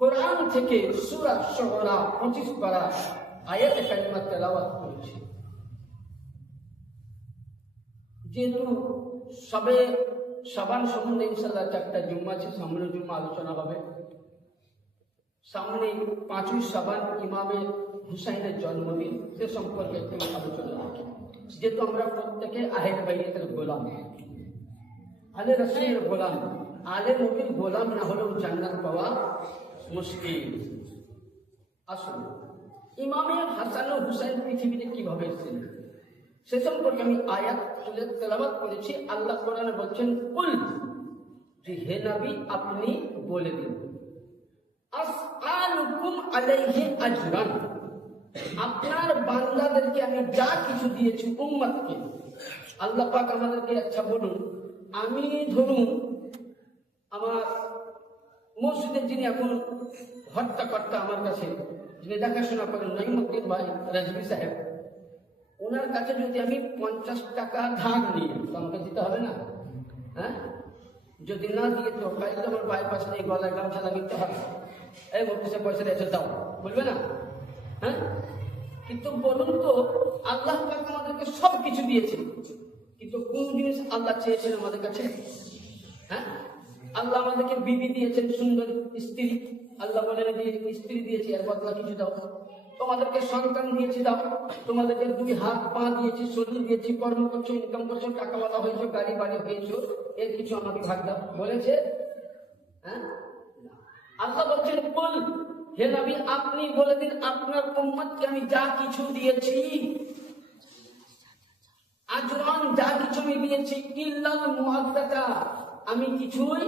কোরআন থেকে সূরা শুআরা 25 পারা আয়াত কারিমা তেলাওয়াত করেছি। যেহেতু শাবান সম্বন্ধে ইনশাআল্লাহ 4টা জুম্মা আছে, সামনে জুম্মা আলোচনা হবে। সামনে 5ই শাবান ইমামে হুসাইনের জন্মদিন, সে সম্পর্কে একটু আলোচনা রাখি। যেহেতু আমরা প্রত্যেকে আহলে বাইতের গোলাম, আলে রাসূলের গোলাম, আলে নবীর গোলাম না হলেও জান্নাত পাওয়া মুশকিল। আসুন, ইমামে হাসান ও হুসাইন পৃথিবীতে কিভাবে এসেছেন সে সম্পর্কে আমি আয়াত তুলে তেলাওয়াত করেছি। আল্লাহ কোরআনে বলছেন, কুল, যে হে নবী আপনি বলে দিন, আসআলুকুম আলাইহি আজরান, আপনার বান্দাদেরকে আমি যা কিছু দিয়েছি উম্মতকে, আল্লাহ পাক আমাদেরকে আচ্ছা বলুন, আমি ধরুন আমার মসজিদের যিনি এখন হর্তাকর্তা আমার কাছে, যিনি দেখাশোনা করেন নঈমুদ্দিন ভাই রাজবি সাহেব, ওনার কাছে যদি আমি 50 টাকা ধার নিই তো আমাকে দিতে হবে না? হ্যাঁ, যদি না দিয়ে তো কাইলে আমার বাইপাস নেই, গলায় গামছা লাগিতে হবে, এই অফিসে পয়সা এসে দাও, বলবে না? হ্যাঁ, কিন্তু বলুন তো, আল্লাহ পাক আমাদেরকে সব কিছু দিয়েছে, কিন্তু কোন জিনিস আল্লাহ চেয়েছেন আমাদের কাছে? হ্যাঁ, আল্লাহ আমাদেরকে বিবি দিয়েছেন, সুন্দর স্ত্রী, আল্লাহ বলেন যে স্ত্রী দিয়েছি এর বদলা কিছু দাও। তোমাদেরকে সন্তান দিয়েছি, দাও। তোমাদেরকে 2 হাত পা দিয়েছি, শরীর দিয়েছি, কর্ম করছো, ইনকাম করছো, টাকাওয়ালা হয়েছো, গাড়ি বাড়ি হয়েছো, এর কিছু আমাকে ভাগ দাও বলেছে? হ্যাঁ, আল্লাহ বলছেন, বল হে নবী আপনি বলে দিন আপনার উম্মতকে আমি যা কিছু দিয়েছি, আজরান যা কিছু আমি দিয়েছি, ইল্লাল মুআদ্দাতা, আমি কিছুই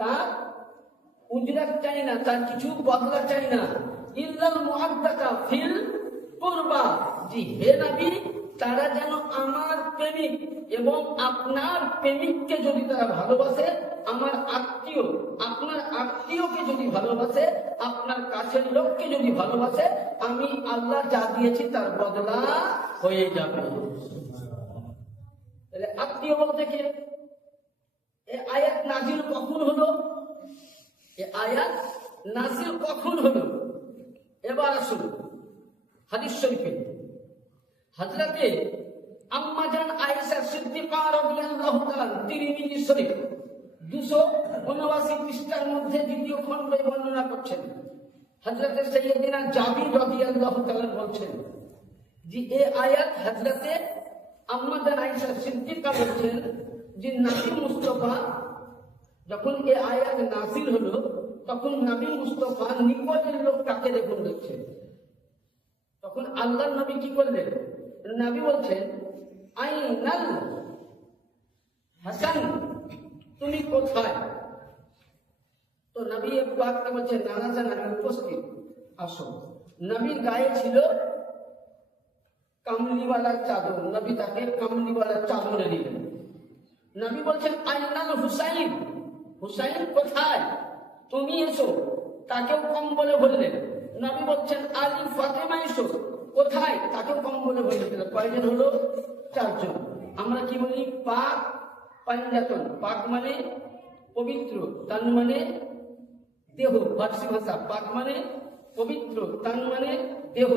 তার উজরাত চাই না, তার কিছু বদলা চাই না। ইল্লাল মুআদ্দাতা ফিল কুরবা, জি হে নবী তারা যেন আমার প্রেমিক এবং আপনার প্রেমিককে যদি তারা ভালোবাসে, আমার আত্মীয় আপনার আত্মীয়কে যদি ভালোবাসে, আপনার কাছের লোককে যদি ভালোবাসে, আমি আল্লাহ যা দিয়েছি তার বদলা হয়ে যাবে। তাহলে আত্মীয় বলতে কে? এই আয়াত নাজিল কখন হলো? এই আয়াত নাজিল কখন হলো? এবার আসুন হাদিস শরীফে হযরতে আম্মা জান আয়েশা সিদ্দিকা রাদিয়াল্লাহু তাআলা, তিরমিজি শরীফ 279 পৃষ্ঠার মধ্যে দ্বিতীয় খণ্ডে বর্ণনা করছেন। হযরতে সাইয়্যিদিনা জাবির রাদিয়াল্লাহু তাআলা বলছেন যে এই আয়াত হযরতে আম্মা জান আয়েশা সিদ্দিকা বলছেন যে নবী মুস্তাফা যখন এই আয়াত নাযিল হলো, তখন নবী মুস্তাফা নিকটের লোক কাকে দেখুন দেখছেন। তখন আল্লাহর নবী কি করলেন? নবী বলছেন, আইনাল হাসান, তুমি কোথায়? তো নবী পাককে বলছেন, নানা জান আমি উপস্থিত, আসো। নবীর গায়ে ছিল কামলিওয়ালা চাদর, নবী তাকে কামলিওয়ালা চাদরে দিলেন। নবী বলছেন, আইনাল হুসাইন, হুসাইন কোথায়? তুমি এসো। তাকেও কম্বলে ভরলেন। নবী বলছেন, আলী ফাতেমা এসো। কোথায়? তাকেও কম্বলে ভরলেন। কয়জন হলো? 4 জন। আমরা কি বলি? পাক পাঞ্জাতন। পাক মানে পবিত্র, তান মানে দেহ, ফার্সি ভাষা। পাক মানে পবিত্র, তান মানে দেহ,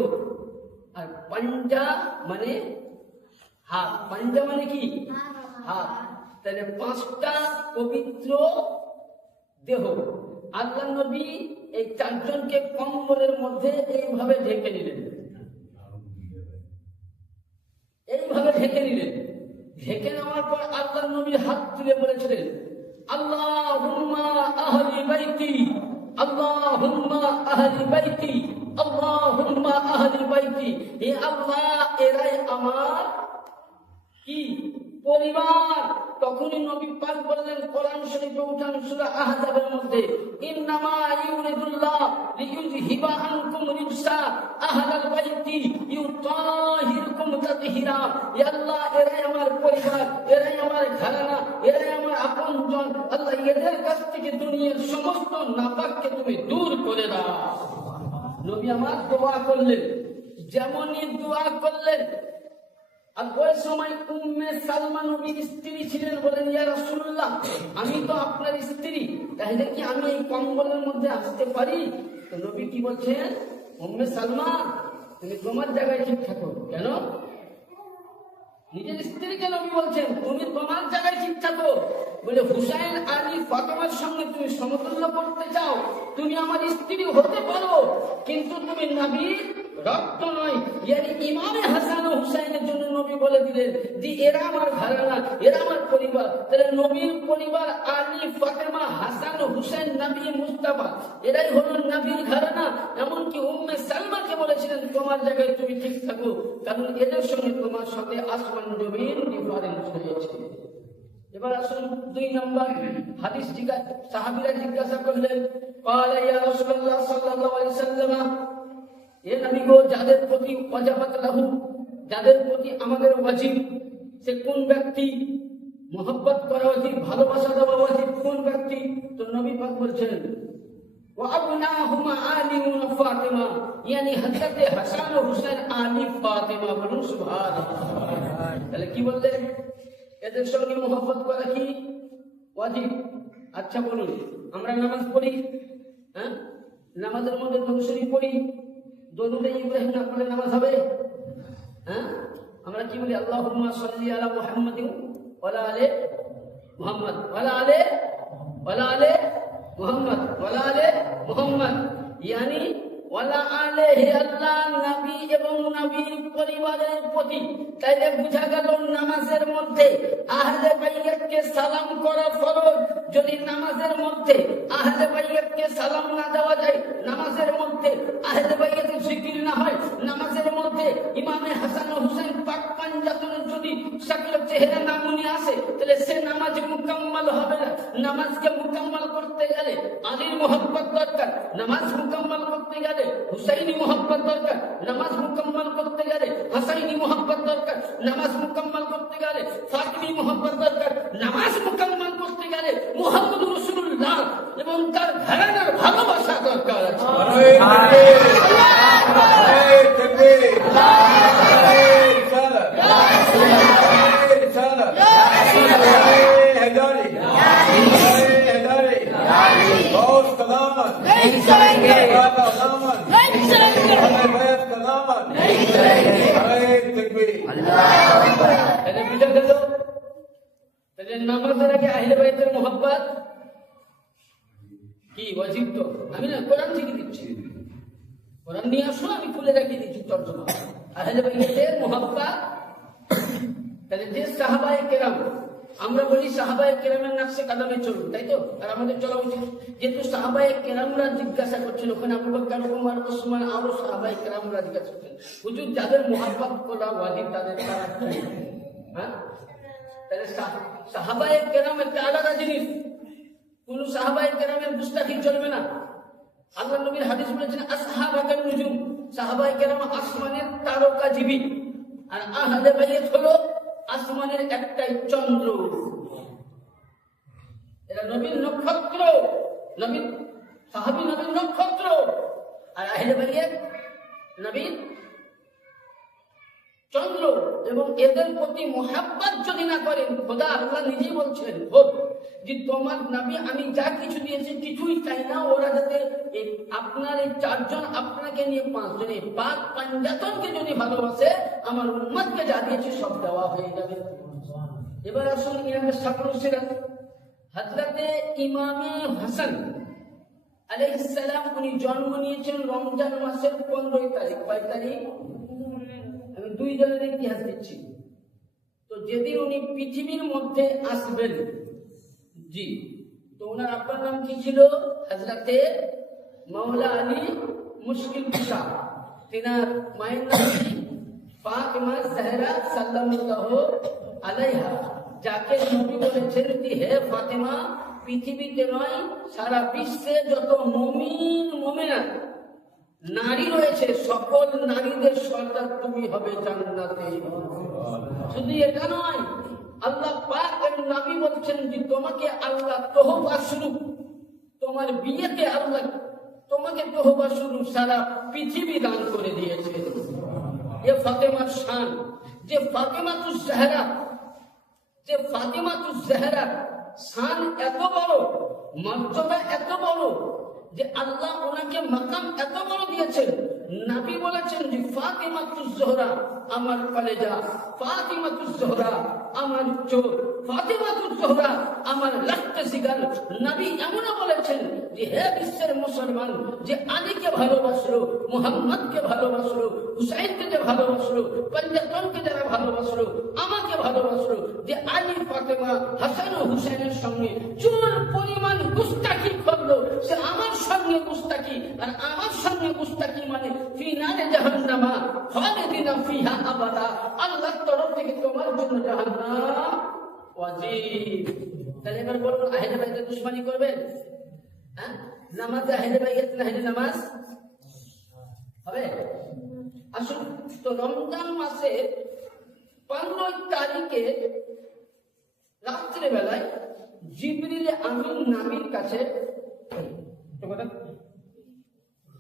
আর পাঞ্জা মানে হাত। পাঞ্জা মানে কি? হাত। তাহলে 5টা পবিত্র দেহ। আল্লাহ নবী এই 4 জনকে কম্বলের মধ্যে এইভাবে ঢেকে নিলেন, এইভাবে ঢেকে নিলেন। ঢেকে নেওয়ার পর আল্লাহ নবী হাত তুলে বলেছিলেন, আল্লাহুম্মা আহলি বাইতি, আল্লাহুম্মা আহলি বাইতি, আল্লাহুম্মা আহলি বাইতি। হে আল্লাহ, এরাই আমার কি? পরিবার। তখনই নবী পাক বললেন কোরআন শরীফে উঠান সূরা আহজাবের মধ্যে, ইন্নামা ইউরিদুল্লাহ লিইউযহিবা আনকুম রিজসা আহলাল বাইতি ইউতাহিরকুম তাতহীরা। হে আল্লাহ, এরাই আমার পরিবার, এরাই আমার ঘরানা, এরাই আমার আপনজন। আল্লাহ, এদের কাছ থেকে দুনিয়ার সমস্ত নাপাককে তুমি দূর করে দাও। নবী আমার দোয়া করলেন, যেমনই দোয়া করলেন আর ওই সময় উম্মে সালমা নবীর স্ত্রী ছিলেন। বলেন, ইয়া রাসূলুল্লাহ, আমি তো আপনার স্ত্রী, তাহলে কি আমি এই কম্বলের মধ্যে আসতে পারি? তো নবী কি বলছেন, উম্মে সালমা, তুমি তোমার জায়গায় ঠিক থাকো। কেন? নিজের স্ত্রীকে নবী বলছেন, তুমি তোমার জায়গায় ঠিক থাকো। বলে, হুসাইন আলী ফাতেমার সঙ্গে তুমি সমতুল্য করতে চাও, তুমি আমার স্ত্রী হতে পারো, কিন্তু তুমি নবীর রক্ত নয়। ইয়ানি ইমামে হাসান ও হুসাইনের জন্য নবী বলে দিলেন যে এরা আমার ঘরানা, এরা আমার পরিবার। তাহলে নবীর পরিবার আলী, ফাতেমা, হাসান ও হুসাইন, নবী মুস্তাফা, এরাই হলো নবীর ঘরানা। এমনকি উম্মে সালমাকে বলেছিলেন, তোমার জায়গায় তুমি ঠিক থাকো, কারণ এদের সঙ্গে তোমার সাথে আসমান জমিন ডিফারেন্স হয়েছে। এবার আসুন 2 নম্বর হাদিস। সাহাবীরা জিজ্ঞাসা করলেন, ক্বালা ইয়া রাসূলুল্লাহ সাল্লাল্লাহু আলাইহি ওয়াসাল্লাম, এ নবী গো, যাদের প্রতি ওয়াজাবাত লাহু, যাদের প্রতি আমাদের ওয়াজিব, সে কোন ব্যক্তি? মহব্বত করা উচিত, ভালোবাসা দেওয়া উচিত কোন ব্যক্তি? তো নবী পাক বলছেন, ওয়া আবনাহুমা আলী ওয়া ফাতিমা, ইয়ানি হযরতে হাসান ও হুসাইন আলী ফাতিমা। বলুন সুবহানাল্লাহ। তাহলে কি বললেন? এদের সঙ্গে মহব্বত করা কি ওয়াজিব। আচ্ছা বলুন, আমরা নামাজ পড়ি, হ্যাঁ, নামাজের মধ্যে দরুদ শরীফ পড়ি, দরুদে ইব্রাহিম না পড়লে নামাজ হবে? হ্যাঁ, আমরা কি বলি? আল্লাহুম্মা সাল্লি আলা মুহাম্মাদিন ওয়া আলা আলি মুহাম্মদ ওয়া আলা আলি মুহাম্মদ ওয়া আলা আলি মুহাম্মদ, ইয়ানি ওয়ালা আলাইহি আল্লাহ, নবী এবং নবীর পরিবারের প্রতি। তাইলে বুঝা গেল নামাজের মধ্যে আহলে বাইতকে সালাম করা ফরজ। যদি নামাজের মধ্যে আহলে বাইতকে সালাম না দেওয়া যায়, নামাজের মধ্যে আহলে বাইতের জিকির না হয়, নামাজের মধ্যে ইমামে হাসান ও হুসাইন পাক পাঞ্জাতনের যদি শাকল চেহারা না মনে আসে, তাহলে সে নামাজ মুকাম্মাল হবে না। নামাজকে মুকাম্মাল করতে গেলে আলীর মহব্বত দরকার, নামাজ মুকাম্মাল করতে গেলে হুসাইনি মহব্বত দরকার, নামাজ মুকাম্মাল করতে গেলে হাসাইনি মহব্বত দরকার, নামাজ মুকাম্মাল করতে গেলে ফাতিমি মহব্বত দরকার, নামাজ মুকাম্মাল করতে গেলে মুহাম্মদ রাসূলুল্লাহ এবং তার ঘরানার ভালোবাসা দরকার আছে। নামাজের আগে আহলে বাইতের মোহাব্বত কি ওয়াজিব? তো আমি না কোরআন থেকে দিচ্ছি, কোরআন নিয়ে আসো, আমি খুলে রাখিয়ে দিচ্ছি তর্জমা। আহলে বাইতের মোহাব্বত, তাহলে যে সাহাবায়ে কেরাম, আমরা বলি সাহাবায়ে কেরামের নকশে কদমে চলুন, তাই তো? আর আমাদের চলা উচিত। যেহেতু সাহাবায়ে কেরামরা জিজ্ঞাসা করছিল, ওখানে আবু বকর, ওমর, ওসমান, আরো সাহাবায়ে কেরামরা জিজ্ঞাসা করছেন, হুজুর যাদের মোহাব্বত করা ওয়াজিব তাদের তারা কি? হ্যাঁ, তাহলে সাহাবায়ে কেরাম একটা আলাদা জিনিস। কোন সাহাবায়ে কেরামের গুস্তাখি চলবে না। আল্লাহ নবীর হাদিস বলেছেন, আসহাবাকান নুজুম, সাহাবায়ে কেরাম আসমানের তারকাজীবী, আর আহলে বাইত হলো আসমানের একটাই চন্দ্র। এরা নবীর নক্ষত্র, নবীর সাহাবী নবীর নক্ষত্র, আর আহলে বাইত নবীর চন্দ্র। এবং এদের প্রতি মোহাব্বত যদি না করেন, খোদা আল্লাহ নিজেই বলছেন যে তোমার নবী আমি যা কিছু দিয়েছি কিছুই চাই না, ওরা যাতে আপনার এই 4 জন আপনাকে নিয়ে 5 জনে পাক পাঞ্জাতনকে যদি ভালোবাসে, আমার উম্মতকে যা দিয়েছি সব দেওয়া হয়ে যাবে। এবার আসুন ইমামে শাকরুল সিরাত হযরতে ইমামে হাসান আলাইহিস সালাম, উনি জন্ম নিয়েছেন রমজান মাসের 15 তারিখ। 5 তারিখ? আমি 2 জনের ইতিহাস দিচ্ছি। তো যেদিন উনি পৃথিবীর মধ্যে আসবেন, জি, তো ওনার আব্বার নাম কি ছিল? হযরতে মাওলা আলী মুশকিল কুশা। তিনার মায়ের নাম কি? ফাতিমা জাহরা সাল্লাল্লাহু আলাইহা, যাকে নবী বলেছেন যে হে ফাতিমা, পৃথিবীতে নয় সারা বিশ্বে যত মুমিন মুমিনা নারী রয়েছে, সকল নারীদের সর্দার তুমি হবে জান্নাতে। শুধু এটা নয়, আল্লাহ পাক এর নবী বলছেন যে তোমাকে আল্লাহ তোহবা স্বরূপ, তোমার বিয়েতে আল্লাহ তোমাকে তোহবা স্বরূপ সারা পৃথিবী দান করে দিয়েছে। এ ফাতেমার শান, যে ফাতেমাতুজ জাহরা, যে ফাতেমাতুজ জাহরা শান এত বড়, মর্যাদা এত বড় যে আল্লাহ ওনাকে মাকাম এত বড় দিয়েছেন। নবী বলেছেন যে ফাতেমাতুজ জাহরা আমার কলেজা, ফাতেমাতুজ জাহরা আমার চোখ, ফাতেমাতুজ জাহরা আমার রক্তে জিগার। নবী এমনও বলেছেন যে হে বিশ্বের মুসলমান, যে আলীকে ভালোবাসলো, মুহাম্মদকে ভালোবাসলো, হুসাইনকে যে ভালোবাসলো, পঞ্জাতনকে যারা ভালোবাসলো, আমাকে ভালোবাসলো, যে আলী ফাতেমা হাসান ও হুসাইনের সঙ্গে চুল পরিমাণ গুস্তাখি করলো, সে আমার সঙ্গে গুস্তাখি, আর আমার সঙ্গে গুস্তাখি মানে ফি নারে জাহান্নামা খালিদিনা ফিহা আবাদা। আল্লাহর তরফ থেকে তোমার জন্য জাহান্নাম ওয়াজিব। তাহলে এবার বলুন, আহলে বাইতের দুশমনি করবেন? হ্যাঁ, নামাজে আহলে বাইত না আহলে নামাজ হবে? আসুন তো, রমজান মাসে 15 তারিখে রাত্রে বেলায় জিবরিলে আমিন নবীর কাছে,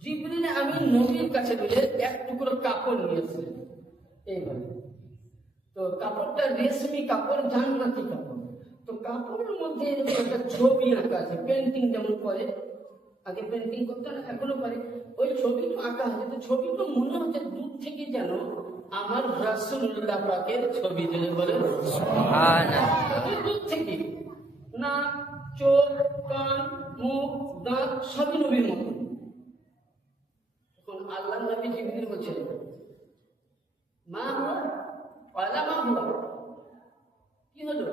জিবরিলে আমিন নবীর কাছে বলে এক টুকরো কাপড় নিয়েছিলেন। এইভাবে তো কাপড়টা রেশমি কাপড়, জান্নাতি কাপড়। তো কাপড়ের মধ্যে একটা ছবি আঁকা আছে, পেন্টিং যেমন করে, আগে পেন্টিং করতো না, এখনো করে। ওই ছবিটা আঁকা আছে। তো ছবিটা মনে হচ্ছে দূর থেকে যেন আমার রাসূলুল্লাহ পাকের ছবি, যদি বলে দূর থেকে, না চোখ, কান, মুখ, দাঁত সবই নবীর মতো। এখন আল্লাহ নবী জিবরিল বলছেন, মা হুয়া ওয়ালা মা হুয়া, কি হলো?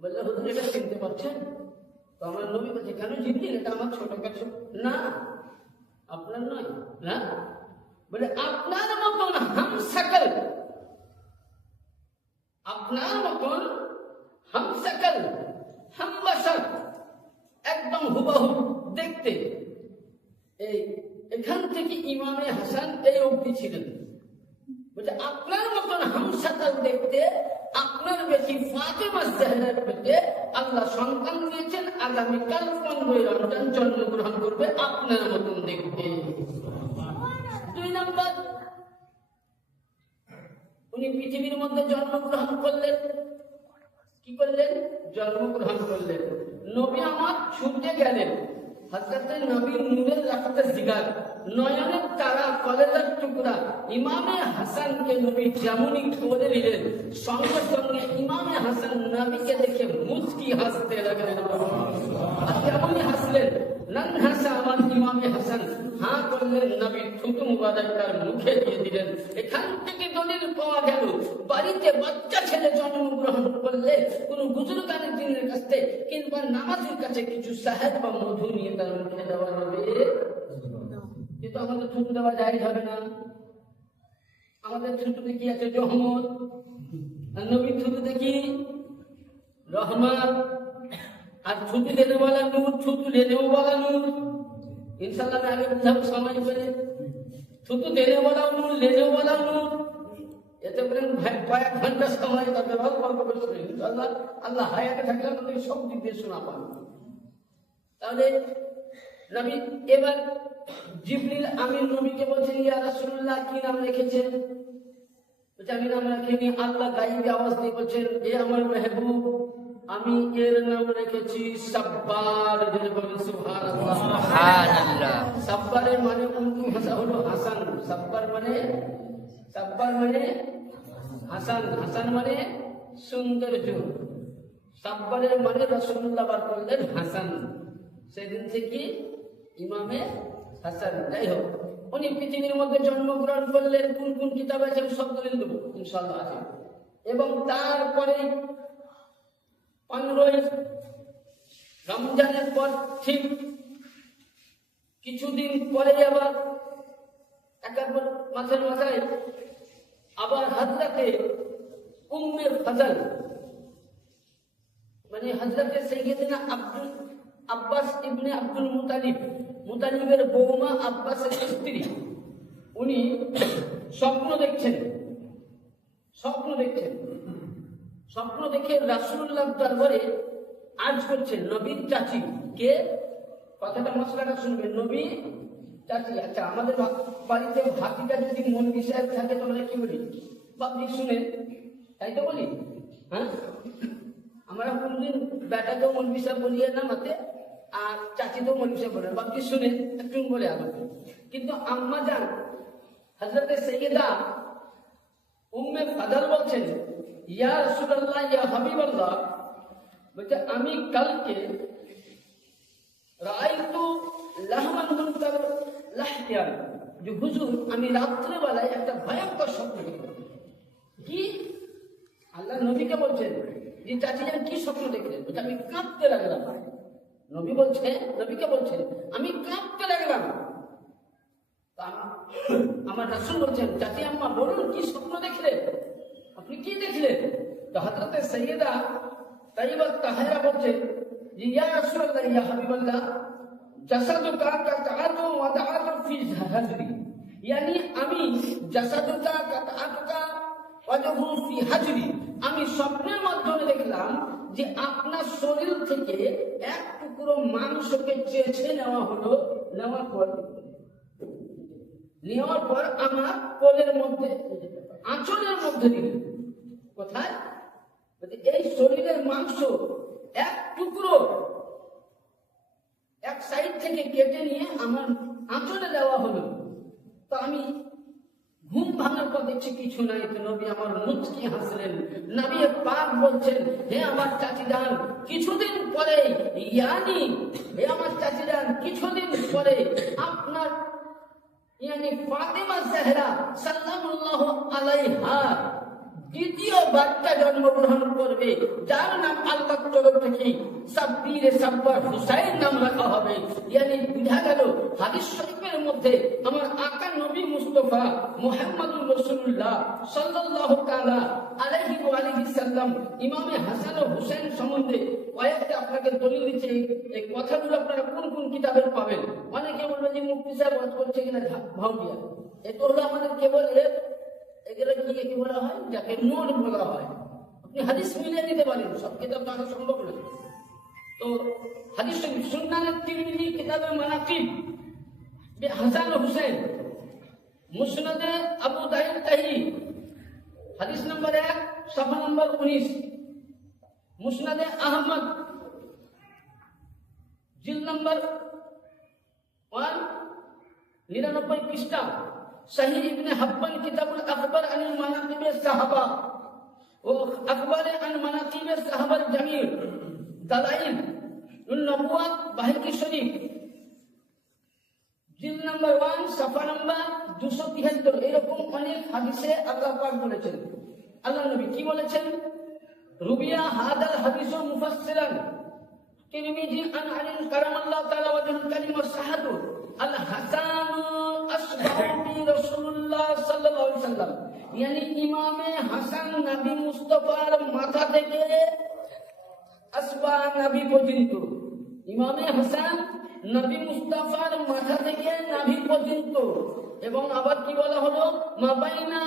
বললে হুজুর এটা চিনতে পারছেন? তো আমার নবী বলছে, কেন জিবরিল, এটা আমার ছোট কাছে। না, আপনার নয়। না, বলে আপনার মতন হামসাকল, আপনার মতন হামসাকল, হামবাসার, একদম হুবহু দেখতে। এই এখান থেকে ইমামে হাসান এই অবধি ছিলেন। বলছে আপনার মতন হামসাকল দেখতে আপনার বেশি ফাতেমা জাহরার পেটে আল্লাহ সন্তান দিয়েছেন। আগামীকাল 15 রমজান জন্মগ্রহণ করবে আপনার মতন দেখতে। 2 নম্বর, উনি পৃথিবীর মধ্যে জন্মগ্রহণ করলেন। কি করলেন? জন্মগ্রহণ করলেন। নবী আমার ছুটে গেলেন। হযরতে নবীর নূরের রাখতে জিগার, নয়নের তারা, কলেজার টুকরা ইমামে হাসানকে নবী যেমনই করে নিলেন, সঙ্গে সঙ্গে ইমামে হাসান নবীকে দেখে মুচকি হাসতে লাগলেন। আর যেমনই হাসলেন, নন হাসা আমার ইমামে হাসান, হাঁ করলেন, নবীর থুতু মুবারক তার মুখে দিয়ে দিলেন। এখান থেকে দলিল পাওয়া গেল, বাড়িতে বাচ্চা ছেলে জন্মগ্রহণ করলে কোন বুজুর্গানের দিনের কাছ থেকে কিংবা নামাজের কাছে কিছু সাহেব বা মধু নিয়ে তার মুখে দেওয়া যাবে। কিন্তু আমাদের থুতু দেওয়া যায় হবে না। আমাদের থুতুতে কি আছে? রহমত। আর নবীর থুতুতে কি? রহমান। আর থুতু দেনে वाला নূর, থুতু দেনে वाला নূর। ইনশাআল্লাহ আমি আগে বুঝাবো সময় করে। থুতু দেনে वाला নূর, লেনে वाला নূর। এতে করে কয়েক ঘন্টা সময় তাদের গল্প করে ইনশাআল্লাহ আল্লাহ হায়াতে থাকলে আমাদের সব দিক দিয়ে শোনা পাবে। তাহলে নবী এবার জিবরিল আমিন নবীকে বলছেন, ইয়া রাসূলুল্লাহ কি নাম রেখেছেন? বলছে আমি নাম রাখিনি। আল্লাহ গায়েবী আওয়াজ দিয়ে বলছেন, এ আমার মেহবুব, আমি এর নাম রেখেছি সাব্বার। যদি বলেন সুবহানাল্লাহ। সুবহানাল্লাহ। সাব্বারের মানে উর্দু ভাষা হলো হাসান। সাব্বার মানে হাসান, হাসান মানে সৌন্দর্য। সাব্বারের মানে রাসূলুল্লাহ বার করলেন হাসান। সেদিন থেকে ইমামে হাসান। যাই হোক, উনি পৃথিবীর মধ্যে জন্মগ্রহণ করলেন। কোন কোন কিতাব আছে সব দলিল দেবো ইনশাআল্লাহ আছে। এবং তারপরে 15 রমজানের পর ঠিক কিছুদিন পরে আবার একেবারে মাথায় আবার হযরতে উম্মে ফজল, মানে হযরতে সাইয়্যিদনা আব্বাস ইবনে আব্দুল মুতালিব, মুতালিবের বৌমা আব্বাসের স্ত্রী, উনি স্বপ্ন দেখছেন। স্বপ্ন দেখে রাসূলুল্লাহ দরবারে আজ করছেন। নবীর চাচি কে? কথাটা মশলাটা শুনবেন। নবী চাচি। আচ্ছা, আমাদের বাড়িতে ভাতিটা যদি মৌলভী সাহেব থাকে তোমরা কি বলি? বাপজি শুনে, তাই তো বলি। হ্যাঁ, আমরা কোনদিন বেটাকেও মৌলভী সাহেব বলিয়ে না মাতে, আর চাচিতেও মৌলভী সাহেব বলে, বাপজি শুনে একটু বলে আলো। কিন্তু আম্মা জান হযরতে সাইয়্যিদা উম্মে ফাদল বলছেন, ইয়া রাসূলুল্লাহ, ইয়া হাবিবাল্লাহ, বলছে আমি কালকে রাআইতু লাহমান মুনকার লাহতিয়ান, যে হুজুর আমি রাত্রেবেলায় একটা ভয়ঙ্কর স্বপ্ন দেখলাম। কি? আল্লাহ নবীকে বলছেন যে চাচি যান কি স্বপ্ন দেখলেন? বলছে আমি কাঁপতে লাগলাম। নবী বলছে, নবীকে বলছেন আমি কাঁপতে লাগলাম। আমার রাসূল বলছেন, চাচি আম্মা বলুন কি স্বপ্ন দেখলেন, আপনি কি দেখলেন? তো হযরতে সাইয়্যিদা তাইয়্যিবা তাহেরা বলছেন যে ইয়া রাসূলুল্লাহ, ইয়া হাবিবাল্লাহ, জাসাদুকা কাতআতু ওয়া দাআতু ফি হাজরি, ইয়ানি আমি জাসাদুকা কাতআতুকা ওয়া দাহু ফি হাজরি, আমি স্বপ্নের মাধ্যমে দেখলাম যে আপনার শরীর থেকে এক টুকরো মাংসকে চেঁচে নেওয়া হলো, নেওয়ার পর আমার কোলের মধ্যে, আঁচলের মধ্যে দিল। কোথায়? এই শরীরের মাংস এক টুকরো এক সাইড থেকে কেটে নিয়ে আমার আঁচলে দেওয়া হলো। তো আমি ঘুম ভাঙার পর দেখছি কিছু নাই। তো নবী আমার মুচকি হাসলেন। নবী পাক বলছেন, হে আমার চাচি যান, কিছুদিন পরে, ইয়ানি হে আমার চাচি যান, কিছুদিন পরে আপনার ইয়ানি ফাতিমা জাহরা সাল্লাল্লাহু আলাইহা দ্বিতীয় বাচ্চা জন্মগ্রহণ করবে, যার নাম আল্লাহর তরফ থেকে সাব্বিরে সাব্বার হুসাইন নাম রাখা হবে। ইয়ানি বুঝা গেল হাদিস শরীফের মধ্যে আমার আকা নবী মুস্তাফা মুহাম্মদুর রাসূলুল্লাহ সাল্লাল্লাহু তাআলা আলাইহি ওয়া আলিহি সাল্লাম ইমামে হাসান ও হুসাইন সম্বন্ধে কয়েকটা আপনাকে দলিল দিচ্ছে। এই কথাগুলো আপনারা কোন কোন কিতাবে পাবেন? অনেকে বলবে যে মুফতি সাহেব ওয়াজ করছে কিনা ভাউটিয়া। এটা হলো আমাদের কেবল এগুলো কি বলা হয়, যাকে নোট বলা হয়। আপনি হাদিস মিলিয়ে দিতে পারেন, সব কিতাব তো আনা সম্ভব নয়। তো হাদিস শরীফ সুনান তিরমিজি কিতাবে মানাকিব হাসান ও হুসাইন, মুসনাদে আবু দাউদ তাহি হাদিস নম্বর 1 সফা নম্বর 19, মুসনাদে আহমদ জিল নম্বর 199 পৃষ্ঠা, সহিহ ইবনে হিব্বান কিতাবুল আখবার আনিল মানাকিব সাহাবা ও আখবার আন মানাকিব সাহাবার জামির দালাইল নবুওয়াত বাহিকি শরীফ জিল নম্বর 1 সফা নম্বর 273। এরকম অনেক হাদিসে আল্লাহ পাক বলেছেন। আল্লাহ নবী কি বলেছেন? রুবিয়া হাদাল হাদিসু মুফাসসিরান তিরমিজি আন আলী কারামাল্লাহু তাআলা ওয়াজহুল কারীম ওয়াসহাদু আল হাসান আসবাহু বি রাসূলুল্লাহ সাল্লাল্লাহু আলাইহি সাল্লাম, ইয়ানি ইমামে হাসান নবী মুস্তাফার মাথা থেকে আসবা নবী পর্যন্ত, ইমামে হাসান নবী মুস্তাফার মাথা থেকে নাভি পর্যন্ত। এবং আবার কি বলা হলো? মাবাইনা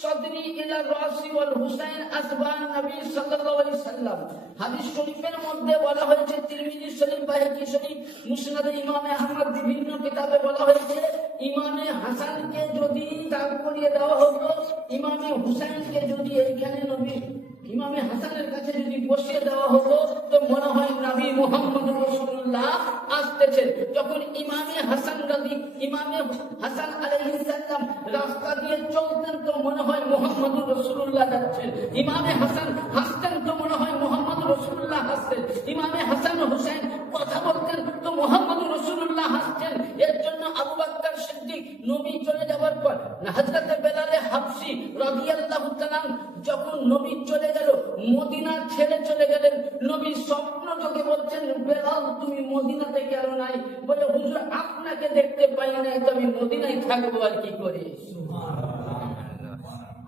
সদরি ইলা রাসি ওয়াল হুসাইন আসবা নবী সাল্লাল্লাহু আলাইহি সাল্লাম। হাদিস শরীফের মধ্যে বলা হয়েছে, তিরমিজি শরীফ, বায়হাকি শরীফ, মুসনাদে ইমামে আহমদ, বিভিন্ন কিতাবে বলা হয়েছে, ইমামে হাসানকে যদি দাঁড় করিয়ে দেওয়া হতো, ইমামে হুসাইনকে যদি এইখানে নবী ইমামে হাসানের কাছে যদি বসিয়ে দেওয়া হতো, তো মনে হয় নবী মুহাম্মদ রাসূলুল্লাহ আসতেছেন। যখন ইমামে হাসান আলাইহিস সালাম রাস্তা দিয়ে চলতেন, তো মনে হয় মুহাম্মদুর রাসূলুল্লাহ যাচ্ছেন। ইমামে হাসান হাসতেন, তো মনে হয় মুহাম্মদুর রাসূলুল্লাহ হাসতেন। ইমামে হাসান ও হুসাইন কথা বলতেন, তো মুহাম্মদুর রাসূলুল্লাহ হাসতেন। এর জন্য আবু বকর সিদ্দিক নবী চলে যাওয়ার পর হযরত বেলাল হাবশী রাদিয়াল্লাহু তাআলা যখন নবী চলে গেল, মদিনা ছেড়ে চলে গেলেন, নবী স্বপ্ন যোগে বলছেন, বেলাল তুমি মদিনাতে কেন নাই? বলে, হুজুর আপনাকে দেখতে পাই নাই, তো আমি মদিনায় থাকবো আর কি করে?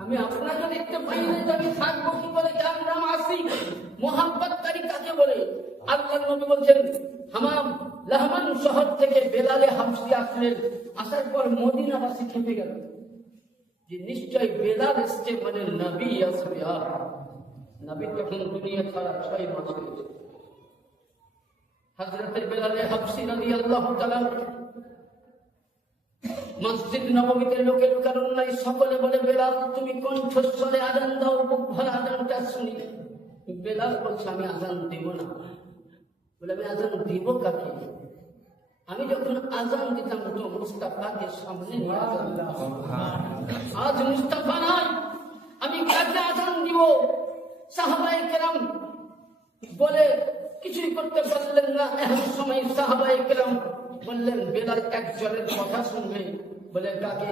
আমি আপনাকে দেখতে পাই নাই, তো আমি থাকবো কি করে? যার নাম আশিক, মোহাব্বতকারী কাকে বলে? আল্লাহর নবী বলছেন, হামাম লাহমান শহর থেকে বেলালে হাবশী আসলেন। আসার পর মদিনাবাসী খেপে গেল যে নিশ্চয় বেলাল এসছে, মানে নবী আসবে। আর নবী তখন দুনিয়া ছাড়া 6 মাস হয়েছে। হযরত বেলাল হাবশী রাদিয়াল্লাহু তাআলা মসজিদ নববীতে লোকের কারণ নাই, সকলে বলে বেলাল তুমি কণ্ঠস্বরে আজান দাও, বুক ভরা আজানটা শুনি। বেলাল বলছে আমি আজান দেব না। বলে আমি আজান দিব কাকে? আমি যখন আজান দিতাম তো মুস্তাফাকে সামনে নিয়ে আজান দিতাম। আজ মুস্তাফা নাই, আমি কাকে আজান দিব? সাহাবায়ে কেরাম বলে কিছুই করতে পারলেন না। এমন সময় সাহাবায়ে কেরাম বললেন বেলাল একজনের কথা শুনবে। বলে কাকে?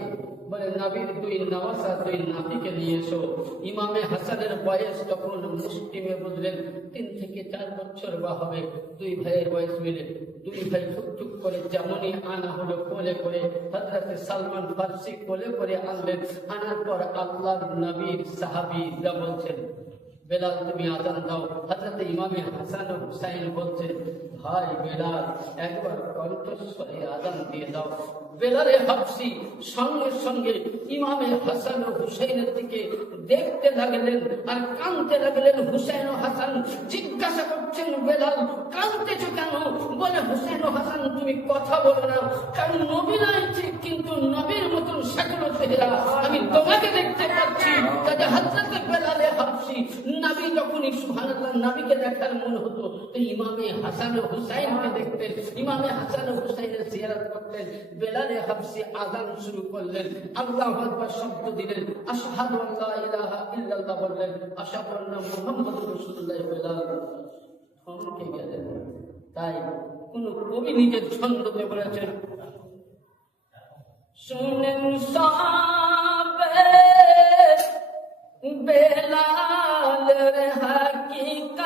বলে নবীর দুই নওয়াসা, দুই নাতিকে নিয়ে এসো। ইমামে হাসানের বয়স তখন মুসলিমে বুঝলেন 3 থেকে 4 বছর বা হবে। দুই ভাইয়ের বয়স মিলে দুই ভাই টুকটুক করে যেমনই আনা হলো কোলে করে হযরতে সালমান ফারসি কোলে করে আনলেন। আনার পর আল্লাহর নবীর সাহাবীরা বলছেন বেলাল তুমি আজান দাও। হযরতে ইমামে হাসান ও হুসাইন বলছেন ভাই বেলাল একবার কণ্ঠস্বরে আজান দিয়ে দাও। বেলালে হাবশি সঙ্গে সঙ্গে ইমামে হাসান ও হুসাইনের দিকে দেখতে লাগলেন আর কাঁদতে লাগলেন। হুসাইন ও হাসান জিজ্ঞাসা করছেন বেলাল কাঁদতেছো কেন? বলে হুসাইন ও হাসান তুমি কথা বলো না, কারণ নবী নাই ঠিক কিন্তু নবীর মতন শাকল চেহারা আমি তোমাকে দেখতে পাচ্ছি। কাজে হযরতে বেলালে হাবশি নবী যখনই সুবহানাল্লাহ নবীকে দেখার মনে হতো তো ইমামে হাসান ও হুসাইনকে দেখতেন, ইমামে হাসান ও হুসাইনের জিয়ারত করতেন। বেলালে হাবশি আযান শুরু করলেন, আল্লাহু আকবার শব্দ দিলেন, আশহাদু আল্লা ইলাহা ইল্লাল্লাহ বললেন, আশহাদু আন্না মুহাম্মাদুর রাসূলুল্লাহ। বেলাল থমকে গেলেন। তাই কোন কবি নিজের ছন্দে বলেছেন শুনেন সাহাবে বেলালের হাকিকত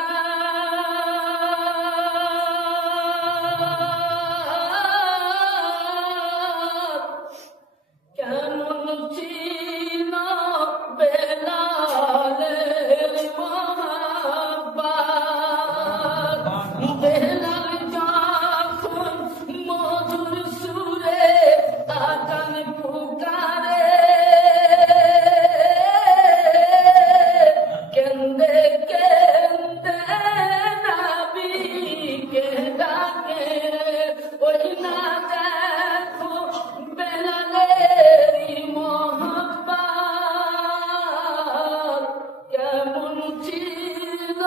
কেমন ছিল বেলালের মহব্বত। বেলাল যখন মধুর সুরে আজান পুকারে কেন্দে কেন্দে নবীকে ডাকে, ওই না দেখো বেলালের মহব্বত কেমন ছিল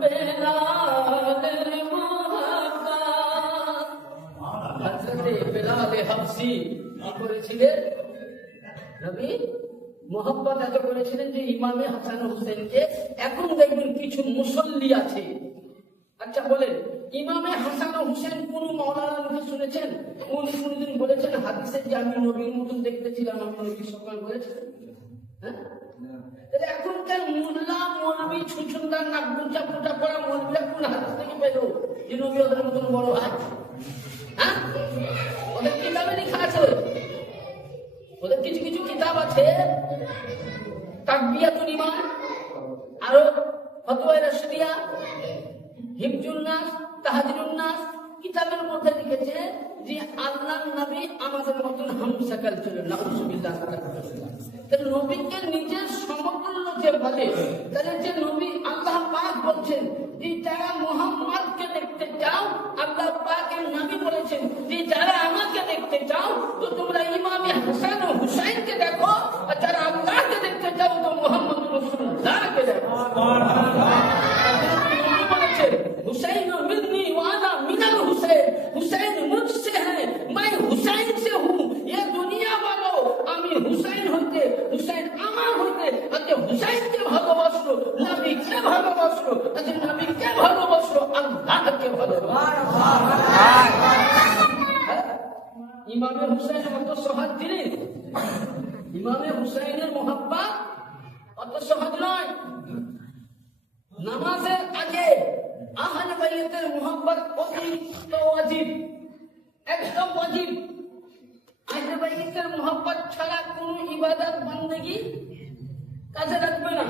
বেলালের মহব্বত। হযরতে বেলালে হাবশি কি করেছিলেন? নবী মোহাম্মদ এত করেছিলেন যে ইমামে হাসান হুসেনকে এখন দেখবেন কিছু মুসল্লি আছে। আচ্ছা বলেন ইমামে হাসান হুসেন কোন মাওলানা মুখে শুনেছেন? উনি কোনদিন বলেছেন হাদিসে যে আমি নবীর মতন দেখতেছিলাম, আমি নবীর সমান বলেছেন? হ্যাঁ, তাহলে এখনকার মোল্লা মৌলবি ছুছুন্দার নাক গুঞ্জা ফুটা পড়া মৌলবিরা কোন হাদিস থেকে পেল যে নবী ওদের মতন বড় হয়? হ্যাঁ, ওদের কিতাবে লেখা আছে, ওদের কিছু কিছু কিতাব আছে তাকবিয়াতুল ঈমান, আরো ফতোয়া রাশিদিয়া, হিফজুন নাস, তাহজিরুন নাস কিতাবের মধ্যে লিখেছে যে আল্লাহর নবী আমাদের মতন হামসাকাল ছিল। নাউজুবিল্লাহ। তাহলে নবীকে নিজের সমতুল্য যে বলে, তাহলে যে নবী আল্লাহ পাক বলছেন যে যারা মুহাম্মদকে দেখতে চাও, আল্লাহ পাকের নবী বলেছেন যে যারা আমাকে দেখতে চাও তো তোমরা ইমামে হাসান ও হুসাইনকে দেখো, আর যারা আল্লাহকে দেখতে চাও তো মুহাম্মদ রাসূলুল্লাহকে দেখো। নবী বলেছেন हुसैन मिन्नी वाना मिनल हुसैन, हुसैन मुझसे है मैं हुसैन से हूँ। ये दुनिया वालों আমি হুসাইন হইতে হুসাইন আমার হইতে আজকে হুসাইনকে ভালোবাসলো, নবীকে ভালোবাসলো, আজকে নবীকে ভালোবাসলো, আল্লাহকে ভালোবাসলো। ইমামে হুসাইন অত সহজ জিনিস, ইমামে হুসাইনের মোহাব্বত অত সহজ নয়। নামাজের আগে আহলে বাইতের মোহাব্বত অতিরিক্ত ওয়াজিব, একদম ওয়াজিব। আহলে বাইতের মোহাব্বত ছাড়া কোনো ইবাদত বندگی কাজে লাগবে না,